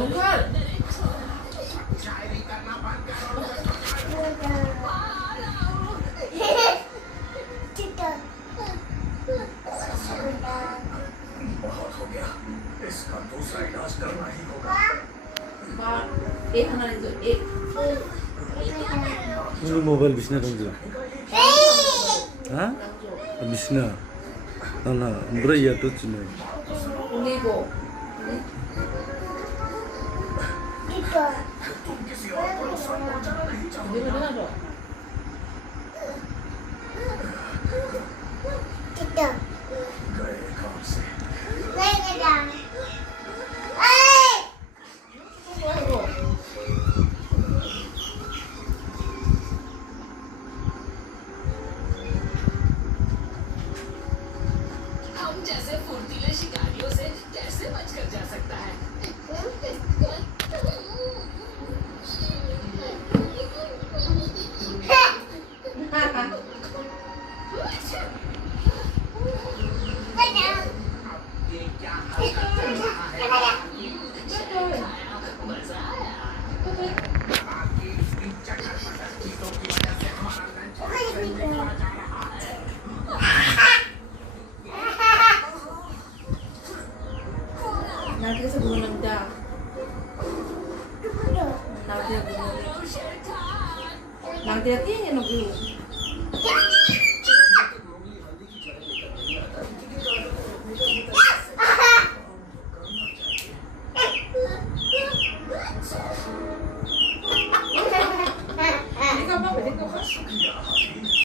Bukan. बहुत हो गया, इसका दूसरा इलाज करना ही होगा। एक हमारे जो एक Ini mobile bisna dong juga. Hah? Bisna. Nana, murah ya tuh cina. Libo. तुम किसी और को नुकसान पहुंचाना नहीं चाहोगे। Libo na do. गए काम से। हम जैसे फुर्तीले शिकारियों से कैसे बचकर जा सकता है? ये क्या हरकत कर रहा है? मजा आया। आपकी इन चटर-पटर चीजों की वजह से हमारा लंच निकला जा रहा है। Nanti sa bulan da. Nanti ako. Nanti ako.